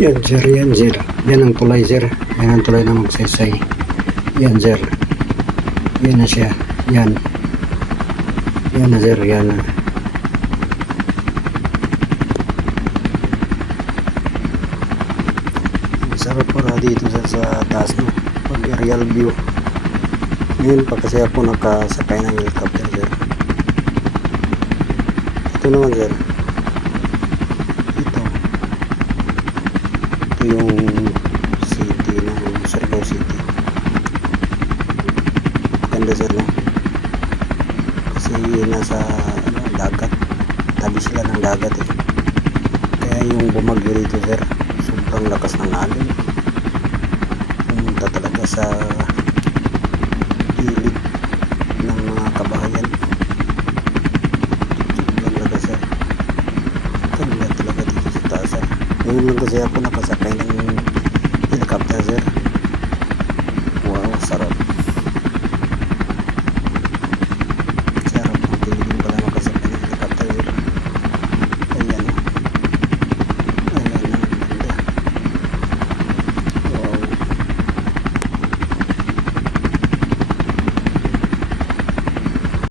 Yan sir, yan sir. Yan ang tulay sir. Yan ang tulay na magsaysay. Yan sir. Yan na siya. Yan. Yan na sir, yan na. Sarap para dito sa taas no. Pag aerial view. Ngayon pa kasi ako nakasakay ng helicopter sir. Ito naman sir. Ito yung city ng Surigao City. Ganda sir no. Kasi nasa dagat. Tabi sila ng dagat eh. Kaya yung bumagyo dito sir, sobrang lakas ng alon. Pumunta talaga sa gilid ng mga kabahayan. Sobrang lakas sir. Ganda talaga dito sa taas sir. Ngayon lang kasi ako nakasakay ng helicopter sir.